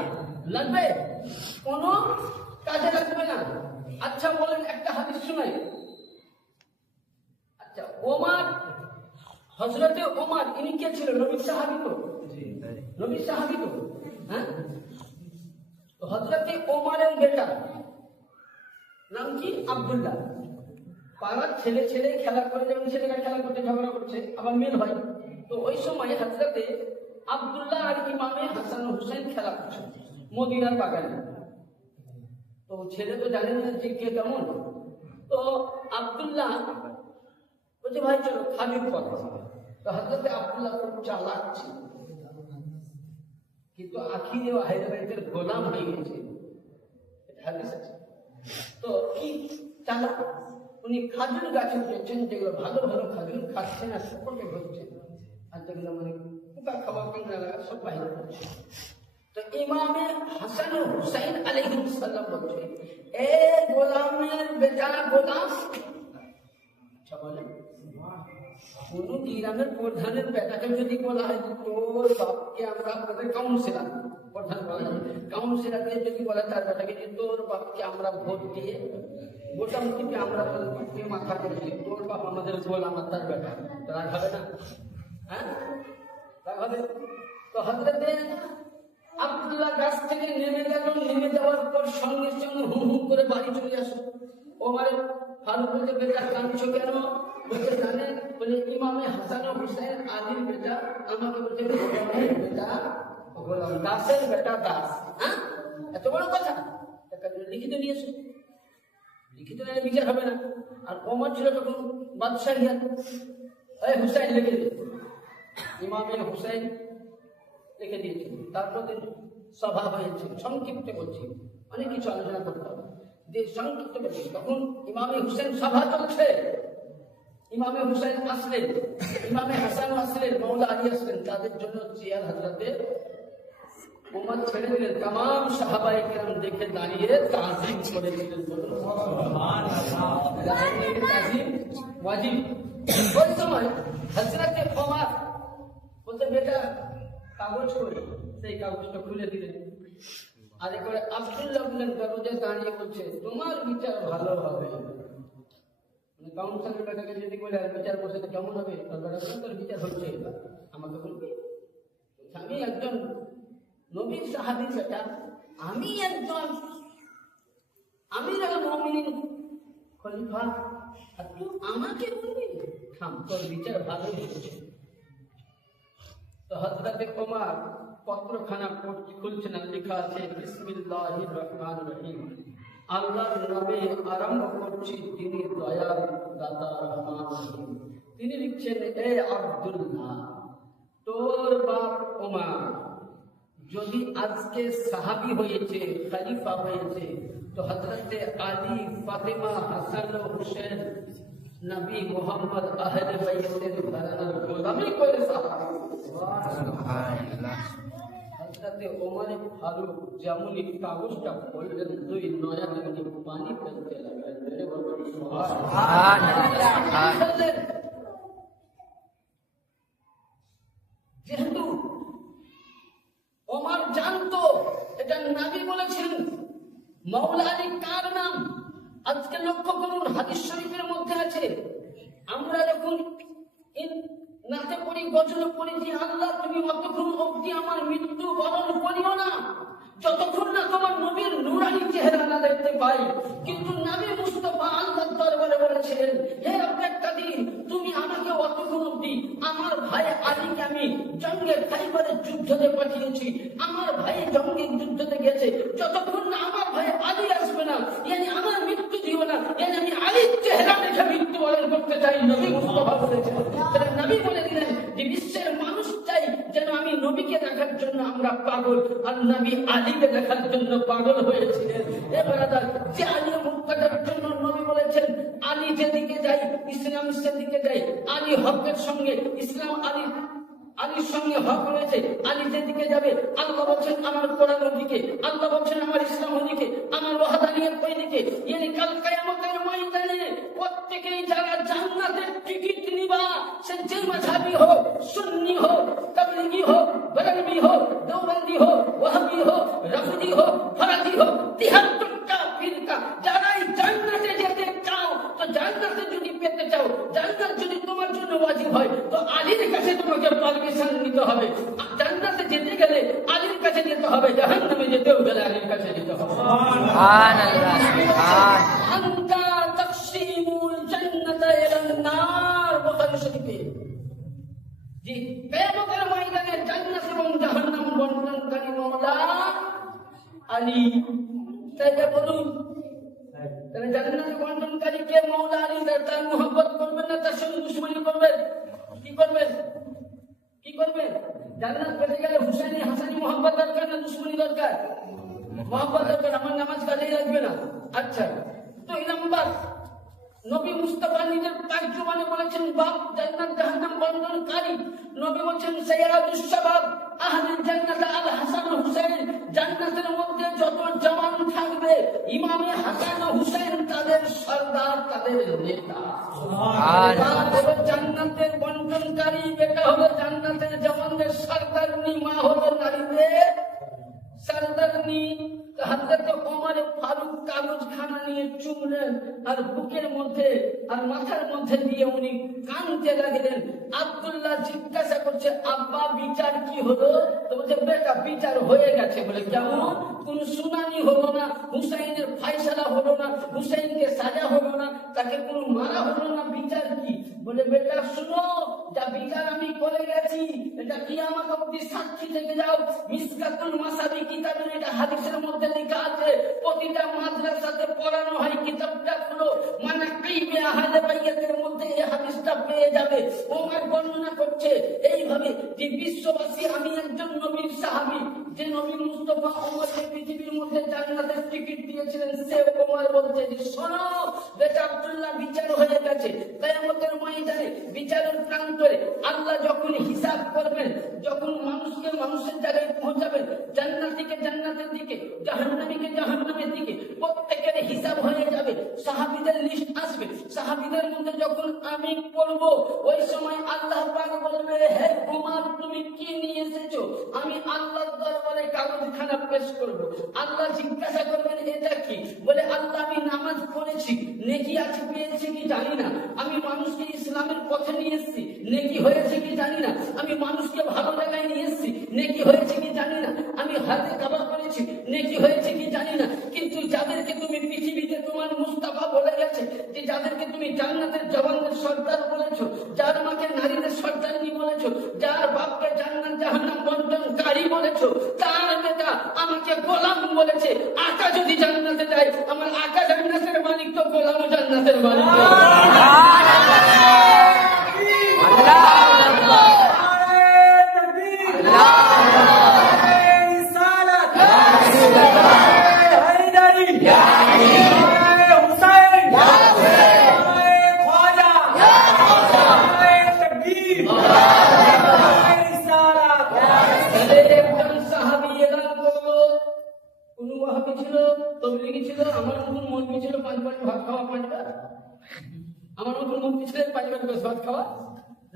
লাগবে কোনো কাজে লাগবে না। আচ্ছা বলেন একটা হাদিস শুনাই। আচ্ছা ওমর, হযরতে ওমর ইনি কে ছিল? নবী সাহাবী তো, নবী সাহাবী তো। হ্যাঁ, হযরতে ওমরের বেটা নাম কি? আব্দুল্লাহ। পাড়ার ছেলে ছেলে খেলা করে, যেমন ছেলেরা খেলা করতে ঝগড়া করছে, আবার মিল হয়। তো ওই সময় হযরতে আব্দুল্লাহ আর ইমামে হাসান হুসাইন খেলা করছে মদিনার বাগানে। তো ছেলে তো জানে না যে কে কেমন। তো আব্দুল্লাহ বলছে ভাই চলো খাজুর পড়ো। তো হযরতে আব্দুল্লাহ খুব চালাক ছিল, কিন্তু আখিরে হায়দারাবাদের গোলাম হয়ে গেছে, হাদিস আছে। তো কি চালাক, উনি খাজুর গাছে উঠেছেন, যেগুলো ভালো ভালো খাজুর খাচ্ছেন আর সকলকে ধরছেন, আর যেগুলো মানে পোকা খাওয়া কেন্দ্রা লাগা সব বাইরে করছে। তো ইমামে হাসান ও হুসাইন আলাইহিস সালাম বলছে, এ গোলামের বেটা গোলাম। আচ্ছা বলেন, কোন গ্রামের প্রধানের বেটাকে যদি বলা হয় তোর বাপকে আমরা আপনাদের কাউন্সিলর, প্রধান বলেন কাউন্সিলরকে যদি বলে তার বেটাকে যে তোর বাপকে আমরা ভোট দিয়ে মোটামুটি আমরা মাথা করেছি, তোর বাপ আমাদের গোলাম আর তার বেটা, রাগ হবে না? হ্যাঁ রাগ হবে। তো হযরতে আব্দুল্লাহ গাছ থেকে নেমে গেল, নেমে যাওয়ার পর সঙ্গে সঙ্গে হুম হুম করে বাড়ি চলে আসো। ওমর ফারুক বলতে বেটা কাঁদছো কেন? বলতে জানেন, বলে ইমামে হাসান ও হুসাইন আলীর বেটা আমাকে বলছে গোলামের বেটা গোলাম, দাসের বেটা দাস। হ্যাঁ এত বড় কথা, লিখিত নিয়ে এসো, লিখিত নিয়ে বিচার হবে না। আর ওমর ছিল তখন বাদশাহিয়াত, হুসাইন লিখে দিল, ইমামে হুসাইন লিখে দিয়েছিল। তারপর সভা হয়েছে, সংক্ষিপ্ত বলছি, অনেক কিছু আলোচনা করতে হবে, যে সংক্ষিপ্ত বলছি। তখন ইমামে হুসাইন সভা চলছে, ইমামে হুসাইন আসলেন, ইমামে হাসান আসলেন, মাওলা আলী আসলেন, তাদের জন্য চেয়ার হযরতে ওমর ছেড়ে দিলেন। तमाम সাহাবায়ে কেরাম দেখে দাঁড়িয়ে তাজিম করেছিলেন। তাজিম ওয়াজিব। ওই সময় হযরতে ওমর বলতে বেটা কাগজ করে, সেই কাগজটা খুলে দিলেন। আর একবার আব্দুল্লাহ বললেন দরজায় দাঁড়িয়ে বলছে তোমার বিচার ভালো হবে। কাউন্সিলের বেটাকে যদি বলে বিচার বসে তো কেমন হবে? তোর বিচার হচ্ছে, আমাকে বলবি আমি একজন নবীর সাহাবীর বেটা, আমি একজন আমির আল মুমিনিন খলিফা, আর তুই আমাকে বলবি থাম, তোর বিচার ভালো হচ্ছে। তো হযরতে ওমর পত্রখানা খুলছে না, লেখা আছে বিসমিল্লাহির রহমানির রহিম, আল্লাহর নামে আরম্ভ করছি, তিনি দয়ার দাতা রহমান রহিম। তিনি লিখছেন, এ আব্দুল্লাহ, তোর বাপ ওমর যদি আজকে সাহাবী হয়েছে, খলিফা হয়েছে, তো হযরতে আলী, ফাতেমা, হাসান ও হুসেন নবী মুহাম্মদ আহলে বাইতের ঘরানার গোলামি করে সাহাবী। সুবহানাল্লাহ। হযরতে ওমর ফারুক যেমনই কাগজটা পড়লেন, দুই নয়ন থেকে পানি ফেলতে লাগলেন। সুবহানাল্লাহ। যেহেতু ওমর জানতো এটা নবী বলেছেন, মাওলা আলী কার নাম আজকে লক্ষ্য করুন, হাদিস শরীফের মধ্যে আছে। আমরা যখন নাতে পড়ি, গজলে পড়ি যে আল্লাহ তুমি অতক্ষণ অবধি আমার মৃত্যু বরণ করিও না, যতক্ষণ না তোমার নবীর নূরানি চেহারা না দেখতে পাই। কিন্তু নবী মুস্তাফা আল্লাহর দরবারে বলেছিলেন, হে রব্বে কাদির, তুমি আমাকে অতক্ষণ অবধি আমার ভাই আলীকে আমি জঙ্গে খাইবারের যুদ্ধতে পাঠিয়েছি, আমার ভাই জঙ্গে যুদ্ধতে গেছে, যতক্ষণ না আমার ভাই আলী আসবে না, yani আমার মৃত্যু দিও না, yani আমি আলীর চেহারা দেখে মৃত্যুবরণ করতে চাই। নবী মুস্তাফা বলেছেন, তাহলে নবী বলে দিলেন যে বিশ্বের মানুষ চাই যেন আমি নবীকে দেখার জন্য আমরা পাগল, আর নবী আলীকে দেখার জন্য পাগল হয়েছিলেন। এবার যে আলী মুক্তার জন্য নবী বলেছেন, আলী যেদিকে যাই ইসলাম সেদিকে যাই, আলী হকের সঙ্গে ইসলাম, আলীর সঙ্গে হক রয়েছে, আলী যেদিকে যাবে আল্লাহ বলছেন আমার কোরআনের দিকে, আল্লাহ বলছেন আমার ইসলামের দিকে, আমার ওয়াহদানিয়ত ওই দিকে। yani কাল কিয়ামতের ময়দানে প্রত্যেকই যারা জান্নাতের টিকিট নিবা, সে যে মাযহাবী হোক, সুন্নি হোক, তাবলিগি হোক, বরেলভি হোক, দেওবন্দি হোক, ওয়াহাবি হোক, রাফিদি হোক, ফরাজি হোক, 73টা ফিরকা, যারাই জান্নাতে যেতে চাও, তো জান্নাতে যদি পেতে চাও, জান্নাত যদি তোমার জন্য ওয়াজিব হয়, তো আলীর কাছে তোমাকে পারমিশন নিতে হবে। জান্নাতে যেতে গেলে আলীর কাছে যেতে হবে, জাহান্নামে যেতেও গেলে আলীর কাছে যেতে হবে। সুবহানাল্লাহ। সুবহান আনতা তাকসিমুল জান্নাত যে কিয়ামতের ময়দানে জান্নাত এবং জাহান্নাম বন্টনকারী মাওলা আলী। তাইলে বলুন, তাহলে জান্নাত বন্টনকারী কে? মাওলা আলী। তার মোহাব্বত করবেন না তার সঙ্গে দুশমনি করবেন? কি করবেন? কি করবেন? জান্নাত পেতে গেলে হুসাইনি হাসানি মোহাব্বত দরকার না দুশমনি দরকার? মোহাব্বত দরকার। আমার নামাজ কাজেই লাগবে না। আচ্ছা, তো এই নাম্বার নবী মুস্তাফা নিজের তার্জুমানে বলেছেন বাপ জান্নাত জাহান্নাম বন্ধনকারী। নবী বলেছেন সাইয়্যিদুশ শাবাব আহলুল জান্নাত আল হাসান হুসাইন। জান্নাতের মধ্যে যত জওয়ান থাকবে ইমামে হাসান ও হুসাইন তাদের সরদার, তাদের নেতা। সুবহানাল্লাহ। জান্নাতের বন্ধনকারী বেটা হলো জান্নাতের জওয়ানদের সরদারনি, মা হলো নারীদের সরদারনি। হযরত ওমর ফারুক কাগজখানা নিয়ে চুমলেন আর বুকের মধ্যে আর মাথার মধ্যে দিয়ে উনি কাঁদতে লাগলেন। আব্দুল্লাহ জিজ্ঞাসা করছে, আব্বা বিচার কি হলো? তো বলছে, বেটা বিচার হয়ে গেছে। বলে কেমন? কোন শুনানি হলো না, হুসাইনের ফায়সালা হলো না, হুসাইনকে সাজা হলো না, তাকে কোনো মারা হলো না, বিচার কি? বলে বেটা শুনো, যা বিচার আমি করে গেছি এটা কিয়ামত অবধি সাক্ষী থেকে যাও। মিসকাতুল মাসাবি কিতাবের এটা হাদিসের মধ্যে লেখা আছে। প্রতিটা মাদ্রাসাতে পড়ানো হয়, কিতাবটা খুলো, মানাকিবে আহলে বাইতের মধ্যে এই হাদিসটা পেয়ে যাবে। ওমর বর্ণনা করছে এইভাবে যে বিশ্ববাসী আমি একজন নবীর সাহাবী, যে নবী মুস্তাফা ওমরকে পৃথিবীর মধ্যে জান্নাতের টিকিট দিয়েছিলেন, সে ওমর বলছে যে শোনো বেটা আব্দুল্লাহ, বিচার হয়ে গেছে। কিয়ামতের ময়দানে বিচারের প্রান্তরে আল্লাহ যখন হিসাব করবেন, যখন মানুষকে মানুষের জায়গায় পৌঁছাবেন, জান্নাতীকে জান্নাতের দিকে, জাহান্নামীকে জাহান্নামের দিকে, প্রত্যেকের হিসাব হয়ে যাবে। সাহাবীদের লিস্ট আসবে। সাহাবীদের মধ্যে যখন আমি পড়ব, ওই সময় আল্লাহ পাক বলবে, হে ওমর তুমি কি নিয়ে এসেছো? আমি আল্লাহর দরবারে কাগজখানা পেশ করব। আল্লাহ জিজ্ঞাসা করবেন এটা কি? বলে আল্লাহ আমি নামাজ পড়েছি, নেকি আছে পেয়েছি কি জানি না। আমি মানুষকে ইসলামের পথে নিয়ে এসেছি, নেকি হয়েছে কি জানি না। আমি মানুষকে ভালো জায়গায় নিয়ে এসেছি, নেকি হয়েছে কি জানি না। আমি হাতে কাবা করেছি, নেকি হয়েছে কি জানি না। কিন্তু যাদেরকে তুমি পৃথিবীতে তোমার মুস্তাফা বলে গেছে, যে যাদেরকে তুমি জান্নাতের জওয়ানদের সর্দার বলেছো, যার মাকে নারীদের সর্দারনি বলেছো, যার বাপকে জান্নাত জাহান্নাম বন্টনকারী বলেছো, তার বেটা আমাকে গোলাম বলেছে। আকা যদি জান্নাতে যায়, আমার আকা জান্নাতের মালিক, তো গোলামও জান্নাতের মালিক।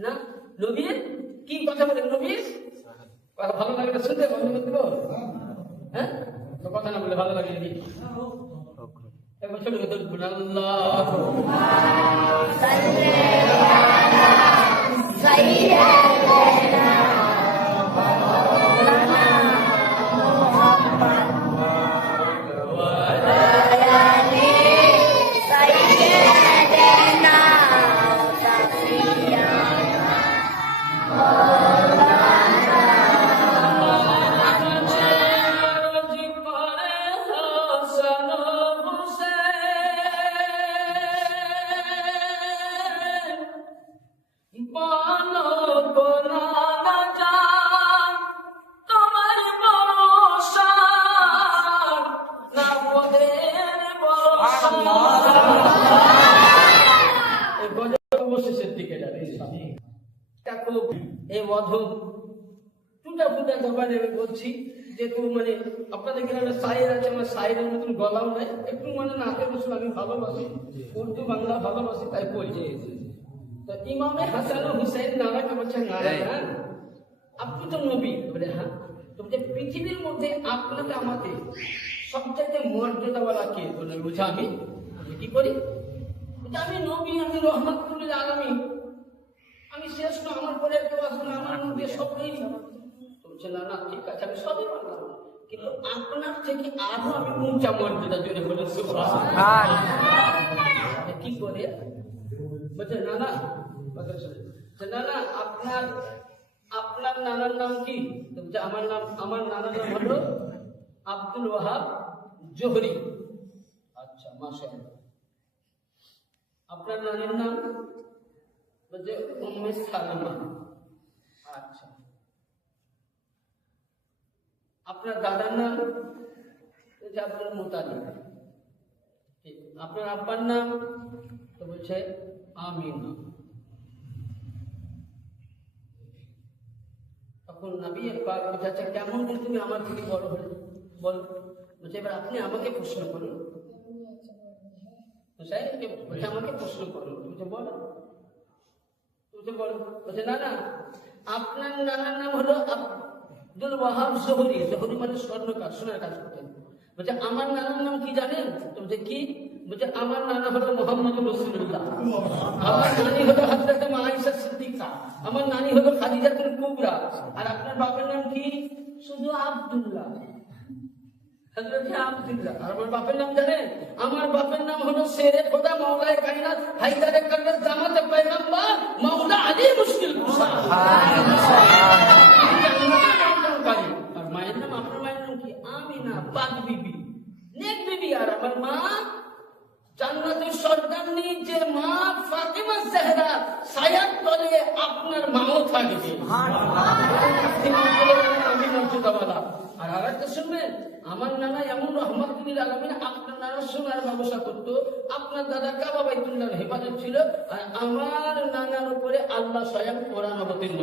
না নবীর কি কথা বলেন? নবীর ভালো লাগে না শুনতে, বন্ধ করতে দেবো? হ্যাঁ, তো কথা না বলে ভালো লাগে নাকি? একবার ছোট করে আল্লাহ বলছি যেহেতু মানে আপনাদের গ্রামে শায়ের আছে, আমার শায়ের মতন গলাও নাই, একটু মানে নাতে বসে আমি ভালোবাসি, উর্দু বাংলা ভালোবাসি, তাই বলছি। তো ইমামে হাসান ও হুসাইন নানাকে বলছেন নানা আপনি তো নবী। বলে হ্যাঁ। তো যে পৃথিবীর মধ্যে আপনাকে আমাকে সবচাইতে মর্যাদাওয়ালা কে? বলে বুঝা আমি কি করি? আমি নবী, আমি রহমাতুল আলামিন, আমি শ্রেষ্ঠ, আমার পরে কেউ আসবে না, আমার মধ্যে সবই না। না ঠিক আছে, আমি সবই মানলাম, কিন্তু আপনার থেকে আরো আমি উঁচা মর্যাদা জোরে বলে কি করে? বলছে না না, না না, আপনার নানার নাম কি? আমার নানার নাম হলো আব্দুল ওয়াহাব জোহরি। আচ্ছা, মাশাআল্লাহ। আপনার নানির নাম বলছে উম্মে সালামা। আচ্ছা, আপনার দাদার নাম বলছে আব্দুল মুতালিব। আপনার আব্বার নাম তো বলছে আমিনা। তখন নবী পাক বলছে, কেমন করে তুমি আমার থেকে বড় হলে? বল। বলছে, এবার আপনি আমাকে প্রশ্ন করুন। বলছে আমাকে প্রশ্ন করুন। বলছে বলো। বলছে না, আপনার নানার নাম হলো আব্দুল ওয়াহাব জোহরি। জোহরি মানে স্বর্ণকার, সোনার কাজ করতেন। বলছে আমার নানার নাম কি জানেন? বলছে কি? বলছে আমার নানা হলো মুহাম্মদুর রাসূলুল্লাহ। আমার নানি হলো হযরত আয়েশা সিদ্দিকা। আমার নানি হলো খাদিজাতুল কুবরা। আর আপনার বাবার নাম কি? শুধু আব্দুল্লাহ, হযরত আব্দুল্লাহ। আর আমার বাপের নাম জানেন? আমার বাপের নাম হলো শেরে খোদা মাওলায়ে কায়নাত হায়দারে কাল্লাস জামাতে পয়গম্বর মাওলা আলী মুশকিল কুশা। আর মায়ের নাম, আপনার মায়ের নাম কি? আমিনা, পাক বিবি, নেক বিবি। আর আমার মা জান্নাতুল সরদারনি, যে মা ফাতিমা জাহরা, সায়ার তলে আপনার মাও থাকবে। আমি মর্যাদাওয়ালা। আর আরেকটা শুনবেন, আমার নানা এমন রহমাতুল আলামিন, আপনার নানা সোনার ব্যবসা করতো, আপনার দাদা কাবা বাইতুল্লাহর হেফাজত ছিল, আর আমার নানার উপরে আল্লাহ স্বয়ং কোরআন অবতীর্ণ।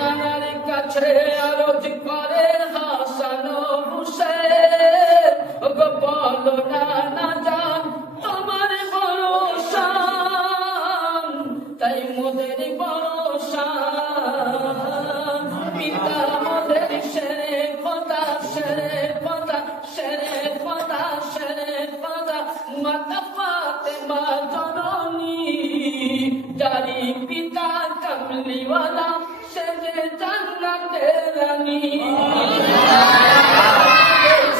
নানার কাছে আরজ করে হাসান হুসেন, ওগো বলো নানা জান তোমার বড় শান, তাই মোদের বড় শান। পিতা মোদের শেরে খোদা, শেরে খোদা, শেরে খোদা, শেরে খোদা, মাতা ফাতেমা জননী, যারি পিতা কামলিওয়ালা, সে যে জান্নাতের রানী।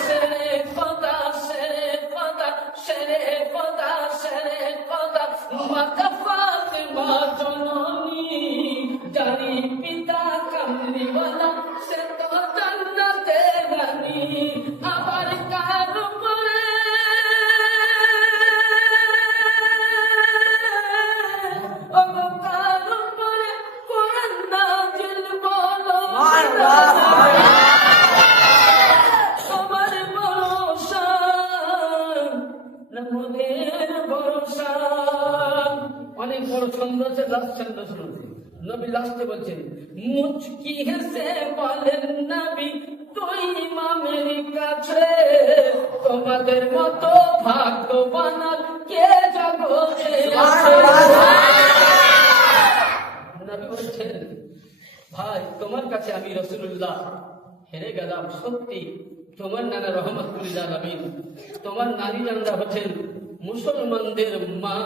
শেরে খোদা, শেরে খোদা, শেরে খোদা, শেরে খোদা, মাতা ফাতেমা জননী, যারি পিতা কামলিওয়ালা, সে তো জান্নাতের রানী। আবার কার উপরে কার উপরে কোরআন নাযিল বলো, তোমার ভরসা মোদের ভরসা। অনেক বড় ছন্দ আছে, লাস্ট ছন্দ শুনুন। নবী লাস্টে বলছেন, মুচকি হেসে বলেন নবী তুই ইমামের কাছে, তোমাদের মতো ভাগ্যবান আর কে জগতে আছে। নবী বলছেন, ভাই তোমার কাছে আমি রাসূলুল্লাহ হেরে গেলাম। সত্যি তোমার নানা রহমাতুল আলামিন, তোমার নারী জানরা হচ্ছেন মুসলমানদের মা,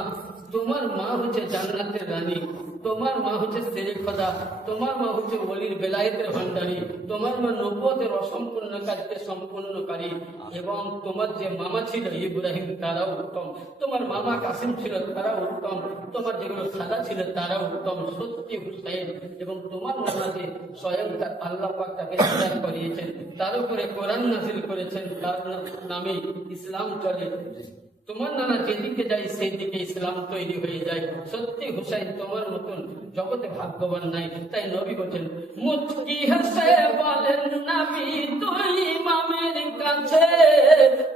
তোমার মা হচ্ছে জান্নাতের রানী, তোমার মা হচ্ছে শেরে খোদা, তোমার মা হচ্ছে ওলির বেলায়েতের ভান্ডারী, তোমার মা নবুয়তের অসম্পূর্ণ কাজকে সম্পূর্ণকারী, এবং তোমার যে মামা ছিল ইব্রাহিম তারাও উত্তম, তোমার মামা কাসিম ছিল তারাও উত্তম, তোমার যেগুলো খাদা ছিল তারাও উত্তম। সত্যি হুসাইন, এবং তোমার নানা যে স্বয়ং আল্লাহ পাক তাকে হিদায়াত করিয়েছেন, তার উপরে কোরআন নাযিল করেছেন, তার নামে ইসলাম চলে। তোমার নানা যেদিকে যায় সেই দিকে ইসলাম তৈরি হয়ে যায়। সত্যি হুসাইন তোমার মতন জগতে ভাগ্যবান নাই। তাই নবী বলেন, মুচকি হেসে বলেন নবী তুই ইমামের কাছে,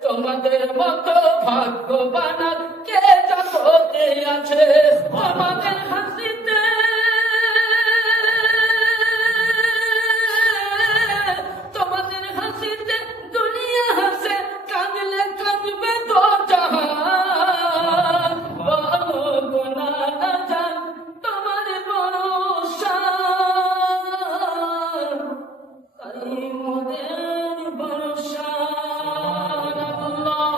তোমাদের মতো ভাগ্যবান আর কে জগতে আছে। তোমাদের হাসিতে তোমাদের হাসিতে দুনিয়া হাসে, কাঁদলে কাঁদবে তো জাহান। বলো গো নানা জান তোমার ভরসা, তাই মোদের ভরসা। আল্লাহ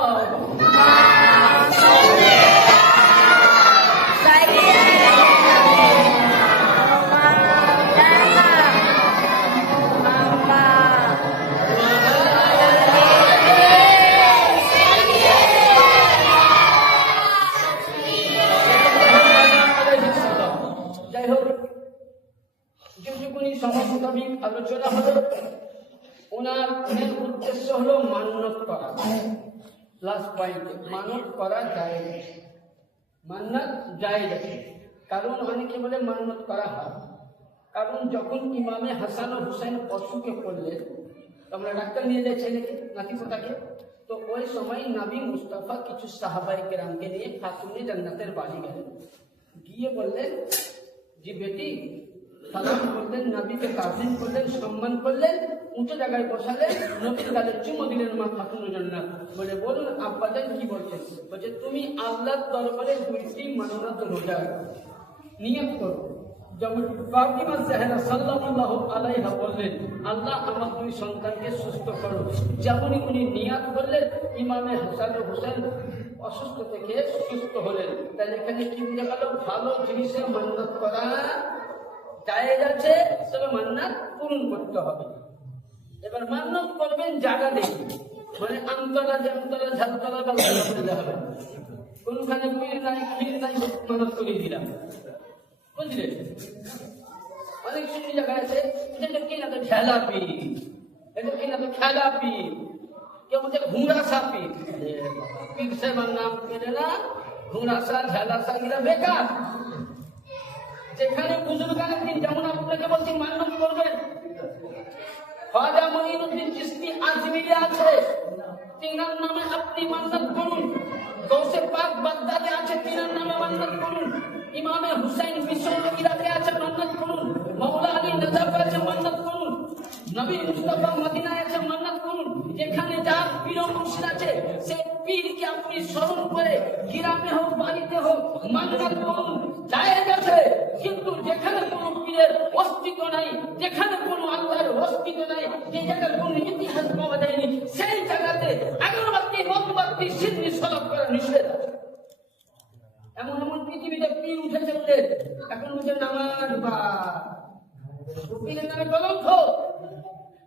যেটুকুনি সময় মোতাবিক আলোচনা হলো, ওনার মেন উদ্দেশ্য হলো মান্যত করা। লাস্ট পয়েন্ট, মানত করা যায়, মান্নাত যায় আছে। কারণ অনেকে বলে মান্যত করা হয়, কারণ যখন ইমামে হাসান ও হুসাইন অসুখে পড়লেন, আমরা ডাক্তার নিয়ে যাই ছেলেকে নাতি পোতাকে, তো ওই সময় নবী মুস্তাফা কিছু সাহাবায়ে কেরামকে নিয়ে খাতুনে জান্নাতের বাড়ি গেলেন। গিয়ে বললেন যে বেটি, সালাম করলেন, নবীকে তাজিম করলেন, সম্মান করলেন, উঁচু জায়গায় বসালেন, নবীর গালে চুমো দিলেন মা খাতুনে জান্নাত। বলে বলুন আব্বাজান কি বলছেন? বলছে তুমি আল্লাহর দরবারে 2টি মাননাত রোজা নিয়ত করো। যেমন ফাতিমা জাহরা সাল্লাল্লাহু আলাইহা বললেন, আল্লাহ আমার 2 সন্তানকে সুস্থ করো। যেমনই উনি নিয়াত করলেন, ইমামে হাসান ও হুসাইন অসুস্থ থেকে সুস্থ হলেন। তাই এখানে কি বুঝে গেল? ভালো জিনিসের মান্নাত করা জায়েজ আছে, তবে মান্নাত পূরণ করতে হবে। এবার মান্নাত করবেন জায়গা দেখে, মানে আমতলা, জামতলা, ঝালতলা বেলতলা করলে হবে। কোনখানে পীর নাই, ক্ষীর নাই, মান্নাত করে দিলাম, বুঝলেন? অনেক সুন্দর জায়গা আছে, যেটা কি না তো ঝেলা পীর, এটা কি না তো খেলা পীর, কেউ বলছে ঘুংরাসা পীর। পীর সাহেবের নাম পেলে না, ঘুংরাসা ঝেলাসা এরা বেকার। যেখানে বুজুর্গানের দিন, যেমন আপনাকে বলছি মান্যত করবেন, খাজা মঈনুদ্দিন চিশতি আজমিরে আছে, তিনার নামে আপনি মান্যত করুন। গৌসে পাক বাগদাদে আছে, তিনার নামে মান্যত করুন। ইমামে হুসাইন মিশর ইরাকে আছে, মান্যত করুন। মাওলা আলী নজফ আছে, মান্যত করুন। নবী মুস্তাফা মদিনায় আছে, মান্যত করুন। যেখানে যার পীর মুর্শিদ আছে, সেই পীরকে আপনি স্মরণ করে গ্রামে হোক বাড়িতে হোক মান্যত করুন, জায়েজ আছে। কিন্তু যেখানে কোনো পীরের অস্তিত্ব নাই, যেখানে কোনো আল্লাহর অস্তিত্ব নাই, যে জায়গার কোনো ইতিহাস পাওয়া যায়নি, সেই জায়গাতে আগরবাতি, মোমবাতি, সিন্নি সলব করা নিষেধ আছে। এমন এমন পৃথিবীতে পীর উঠেছে বলে এখন উঠে নামাজ বা পীরের নামে কলঙ্ক।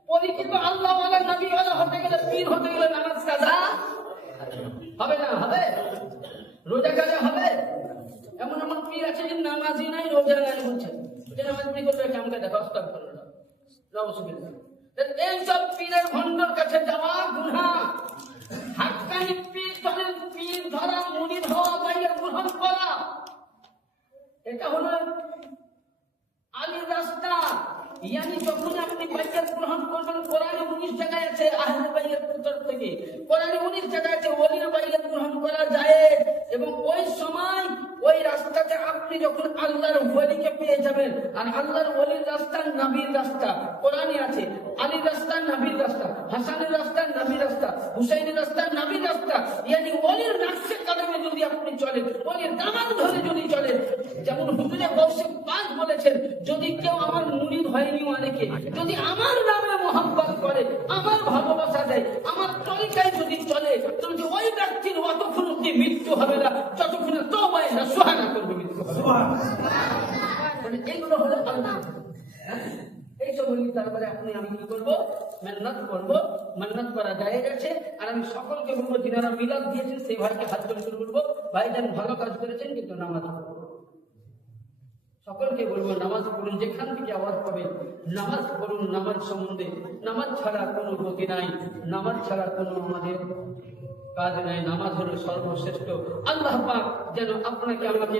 পরিচিত আল্লাহওয়ালা নবীওয়ালা হতে গেলে, পীর হতে গেলে নামাজ কাজা হবে না? হবে? রোজা কাজা হবে? এমন এমন পীর আছে যে নামাজই নাই, রোজা নাই, বলছে যে নামাজ পড়ি করবে, আমাকে দেখো অস্তাগ করো না, নবসুবিল্লাহ। এইসব পীরের ভণ্ডর কাছে যাওয়া গুনাহ। হাক্কানি পীর ধরেন, পীর ধরা, মুরিদ হওয়া, বাইয়ের গ্রহণ করা, এটা হলো আলীর রাস্তা। ইয়ানি যখন আপনি বাইয়ের গ্রহণ করবেন, কোরআনে 19 জায়গায় আছে আহলে বাইয়ের তরফ থেকে, কোরআনে 19 জায়গায় আছে ওলির বাইয়ের গ্রহণ করা যায়। এবং ওই সময় ওই রাস্তাতে আপনি যখন আল্লাহর ওলিকে পেয়ে যাবেন, আর আল্লাহর ওলির রাস্তা নবীর রাস্তা, কোরআনে আছে আলীর রাস্তা নবীর রাস্তা, হাসানের রাস্তা নবীর রাস্তা, হুসাইনের রাস্তা নবীর রাস্তা। ইয়ানি ওলির নাকশে কদমে যদি আপনি চলেন, ওলির দামান ধরে যদি চলেন, যেমন হুজুরে গৌসে পাক বলেছেন, যদি কেউ আমার মুরিদ হয়নি অনেকে, যদি আমার নামে মোহাব্বত করে, আমার ভালোবাসা দেয়, আমার তরিকায় যদি চলে, তাহলে ওই ব্যক্তির অতক্ষণ অব্দি মৃত্যু হবে না, যতক্ষণ তওবায়ে নসুহা না করবে মৃত্যু হবে। মানে এইগুলো হলো আল্লাহ। এইসব হলি তারপরে আপনি আমি কি করবো? মেহনত করবো। মেহনত করা যায় গেছে। আর আমি সকলকে বলবো, যিনারা মিলাদ দিয়েছেন সেই ভাইকে হাত করে শুরু করবো, ভাইজান ভালো কাজ করেছেন, কিন্তু নামাজ পড়বো। সকলকে বলবো নামাজ পড়ুন, যেখান থেকে আওয়াজ পাবেন নামাজ পড়ুন। নামাজ সম্বন্ধে, নামাজ ছাড়া কোনো গতি নাই, নামাজ ছাড়া কোনো আমাদের কাজ নাই। নামাজ হলো সর্বশ্রেষ্ঠ। আল্লাহ পাক যেন আপনাকে আমাকে